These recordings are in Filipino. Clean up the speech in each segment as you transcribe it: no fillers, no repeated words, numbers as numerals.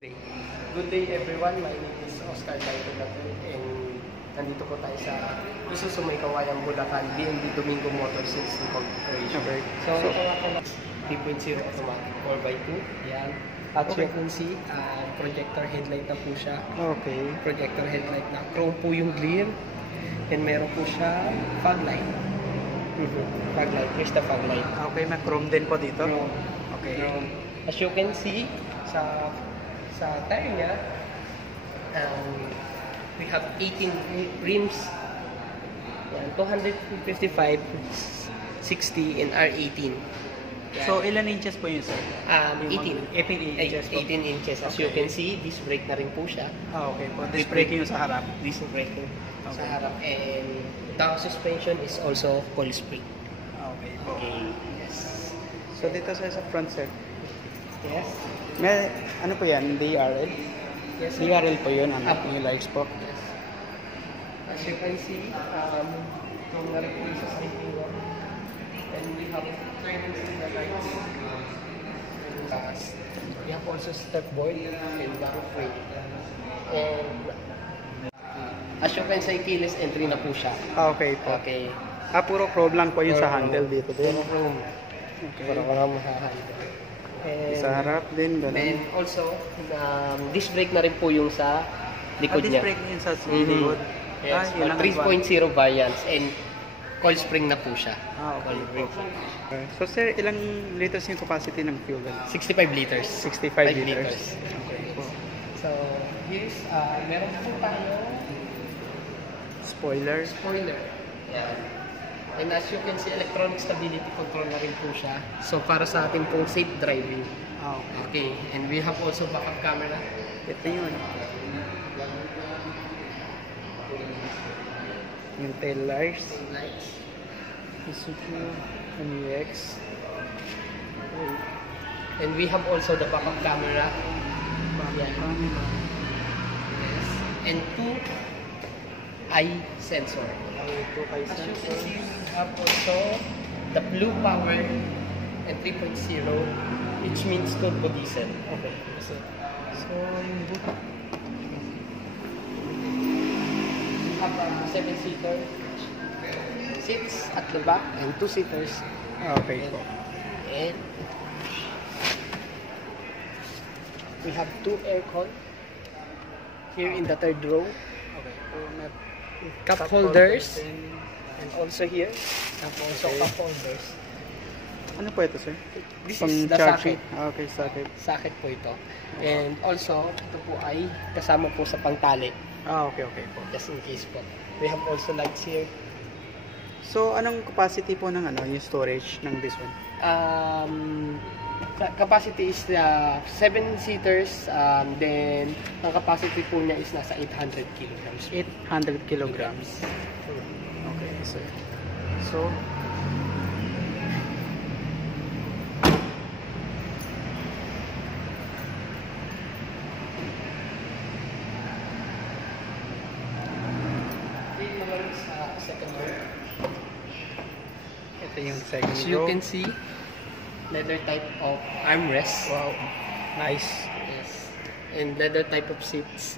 Good day everyone, my name is Oscar Daito and nandito po tayo sa Isuzu May Kawayang Bulacan, BNB Domingo Motor Sales Incorporation. Okay. So, ito na 3.0 automatic 4x2. Yan. At you can see, projector headlight na po siya. Okay. Projector headlight na. Chrome po yung glare. And meron po siya fog light. Fog light. Here's the fog light. Okay, may chrome din po dito. Chrome. Okay. As you can see, sa tire niya, we have 18 rims, 255, 60, and R18. Yan. So, ilan inches po yun, sir? 18. 18 inches po. 18 inches. As you can see, disc brake na rin po siya. Okay po. Disc braking yung sa harap. Disc braking sa Okay. harap. And the suspension is also coil spring. Okay po. Okay. Yes. So, dito sa front, sir. Yes. May, ano po yan? DRL? Yes. DRL po yun. Ano Up. yung lights po? Yes. As you can see, itong na rin po yung sa side mirror. And we have turns in the lights. We have also step board and back frame. And as you can see, keyless entry na po siya. Okay po. Okay. Puro chrome lang po yun sa handle dito din. Puro chrome. Okay. Para mga mahahandle. And Sa harap din, then ganun. also, disc brake na rin po yung sa likod Disc niya. brake yun sa Mhm. likod. Yes, yun lang ang 3.0 variants and coil spring na po siya. Okay. Coil spring. Okay. So, sir, ilang liters yung capacity ng fuel? 65 liters. 65 5 liters. Okay po. So, here's, meron po tayo Spoiler. spoiler. Yeah. And as you can see, electronic stability control na rin po siya. So, para sa ating pong safe driving. Okay. Okay. And we have also backup camera. Ito yun. Yung tail lights. Lights. Isuzu MUX. And we have also the backup camera. Yan. Yes. And 2 eye sensor. Ito kay As you can sensor. see, we have also the Blue Power and 3.0, which means turbo diesel. Okay. So, yung boot. We have a 7-seater seats at the back and 2-seaters. Okay po. And we have 2 aircon here in the third row. Okay. So, may Cup holders. din. And also here, have also Okay. cup holders. Ano po ito, sir? This Pang is the charging. socket. Okay, socket. Socket po ito. And also, ito po ay kasama po sa pangtali. Okay, okay po. Just in case po. We have also lights here. So, anong capacity po ng yung storage ng this one? Capacity is 7-seaters. Then, ang capacity po niya is nasa 800 kilograms. 800 kilograms. Okay, sir. So, Sa second row. ito yung second As you row. can see, leather type of armrest. Wow. Nice. Yes. And leather type of seats.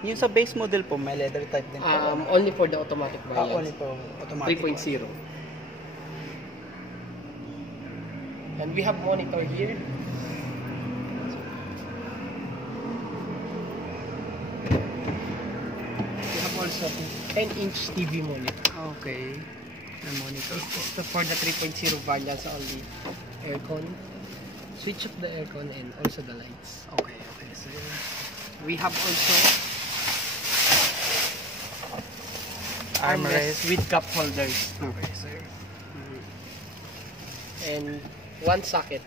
Yung sa base model po, may leather type din po. Only for the automatic Only variants. po automatic. 3.0. And we have monitor here. We have also 10-inch TV monitor. Okay. May monitor po. This is for the 3.0 variants only. Aircon. Switch off the aircon and also the lights. Okay, okay. So, We have also armrest. with cup holders Okay, sir. and one socket.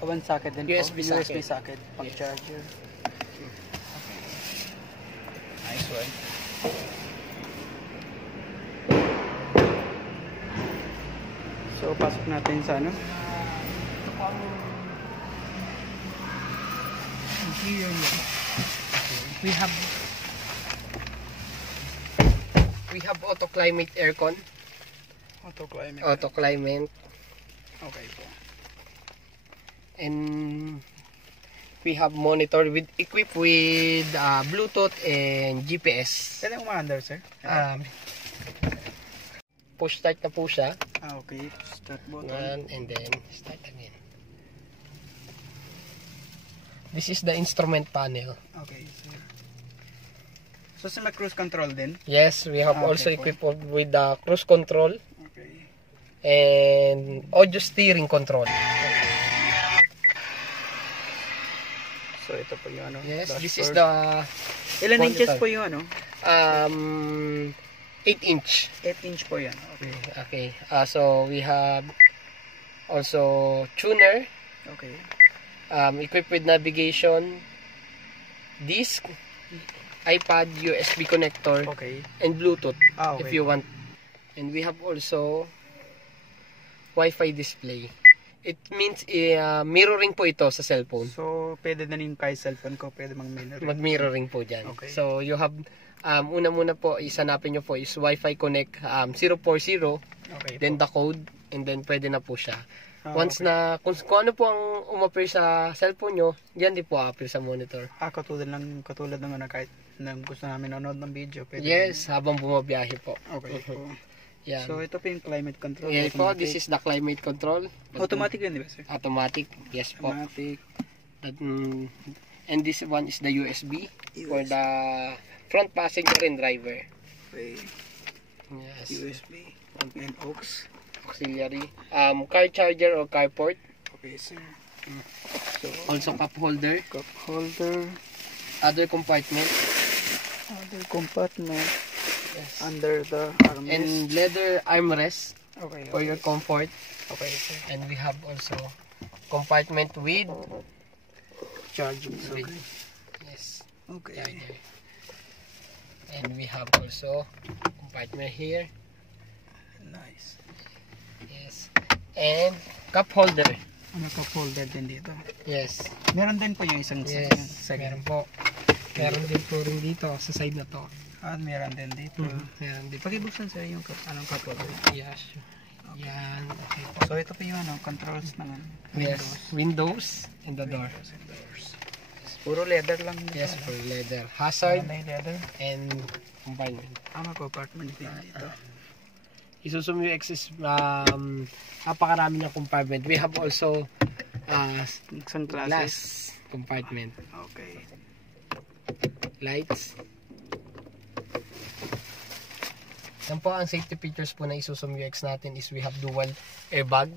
One socket din USB po. USB socket. socket. Pang Yes. charger. Okay. Nice one. So, pasok natin sa Interior niya. We have auto climate aircon, Auto climate. auto climate, Okay po. and we have monitor equipped with Bluetooth and GPS. Kailan umaandar, sir? Push start na po siya. Okay. Start button. And then start again. This is the instrument panel. Okay, sir. So sa may cruise control din? Yes, we have also okay, equipped with the cruise control Okay. and audio steering control. So ito po yung ano? Yes, dashboard. this is the Ilan monitor. inches po yung ano? 8 inch. 8 inch po yan. Okay. Okay. So we have also tuner, Okay. equipped with navigation, disc, iPad, USB connector, Okay. and Bluetooth Okay. if you want. And we have also Wi-Fi display. It means mirroring po ito sa cellphone. So, pwede na yung kay cellphone ko, pwede mag-mirror. Mag-mirroring po dyan. Okay. So you have, una-muna po, isanapin nyo po is Wi-Fi Connect 040, Okay. then the code, and then pwede na po siya. Once okay. na, kung ano po ang umappear sa cellphone nyo, yan din po appear sa monitor. Katulad ng ano, kahit na gusto namin nanonood ng video, pwede. Yes, habang bumabiyahe po. Okay po. Yan. So, ito po yung climate control. Yan po, this is the climate control. automatic yun, di ba, sir? Automatic, yes po. Automatic. That, and this one is the USB for the front passenger and driver. Okay. Yes. USB. And aux. Auxiliary. Car charger or car port. Okay, sir. So, Also cup holder. cup holder. Other compartment. Other compartment. Yes. Under the armrest. And leather armrest okay. for your comfort. Okay, sir. And we have also compartment with Charging. with Okay. yes. Okay. Charger. And we have also compartment here. Nice. Yes. And cup holder. Ano cup holder din dito? Yes. Meron din po yung isang Yes. second. Meron po. Meron din po rin dito sa side na to. Meron din dito. Meron din po. Pakibuksan sir yung anong cup holder. Yes. Yan. Okay po. So ito po yung ano, controls naman. Yes. Windows and the door. Windows and doors. Puro leather lang dito. Yes, for leather. Hazard May leather. and compartment. Compartment din dito. Isuzu MU-X is napakarami ng compartment. We have also Sunglasses. glass compartment. Okay. Lights. Yan po ang safety features po na Isuzu MU-X natin is we have dual airbag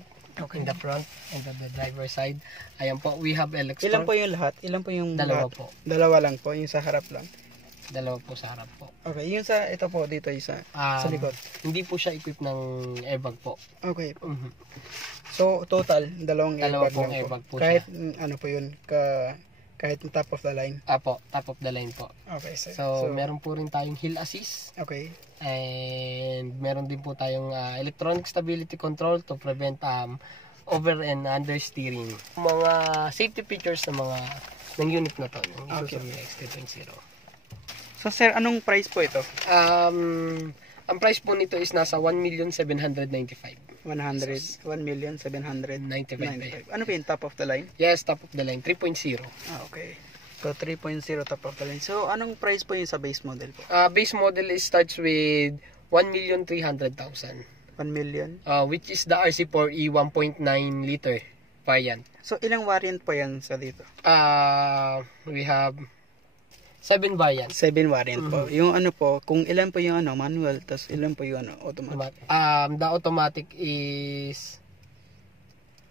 in the front and on the driver side. Ayan po, we have electric. Ilan po yung lahat? Ilan po yung Dalawa lahat? po. Dalawa lang po, yung sa harap lang. Dalawa po sa harap po. Okay, yung sa ito po dito isa sa likod. Hindi po siya equipped ng airbag po. Okay. Mhm. So total dalawang Dalawa airbag pong lang airbag po kahit ano po yun kahit top of the line. Apo, top of the line po. Okay, sir. So, meron po rin tayong hill assist. Okay. And meron din po tayong electronic stability control to prevent over and under steering. Mga safety features ng unit na to, ng Isuzu MU-X 3.0. So sir, anong price po ito? Ang price po nito is nasa 1,795,000. 1,795,000. Ano po yung top of the line? Yes, top of the line, 3.0. Okay. So 3.0 top of the line. So anong price po yung sa base model po? Base model starts with 1,300,000. 1 million. Which is the RC4E 1.9 liter variant. So ilang variant po yan sa dito? We have 7 variants. 7 variant po. Yung ano po, kung ilan po yung ano manual, tas ilan po yung ano automatic? The automatic is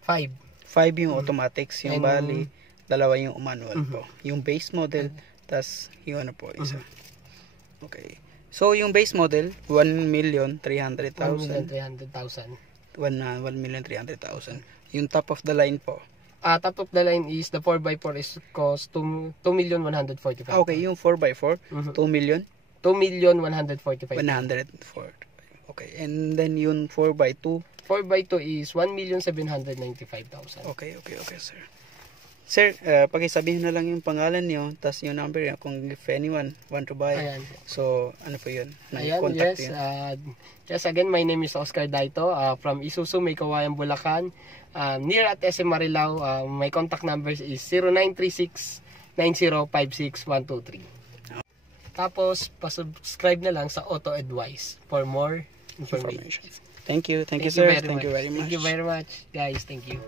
5. 5 yung automatics, yung And bali, dalawa yung manual po. Yung base model, tas yung ano po, isa. Okay. So yung base model, 1,300,000. 1,300,000. 1,300,000. Yung top of the line po. Top of the line is the 4x4 is cost 2,145,000. Okay, yung 4x4, 2 million? 2,145,000. 104. Okay, and then yung 4x2? 4x2 is 1,795,000. Okay, sir. Sir, pakisabihin na lang yung pangalan niyo, tas yung number niyo kung if anyone want to buy. Ayan. So, ano po yun? Ayan, Contact yes. yun. Yes, again, my name is Oscar Daito from Isuzu, May Kawayan, Bulacan. Near at SM Marilao, my contact number is 0936-9056-123. Tapos, pasubscribe na lang sa Auto Advice for more information. Thank you. Thank you, Thank you sir. very Thank you much. very much. Thank you very much, guys. Thank you.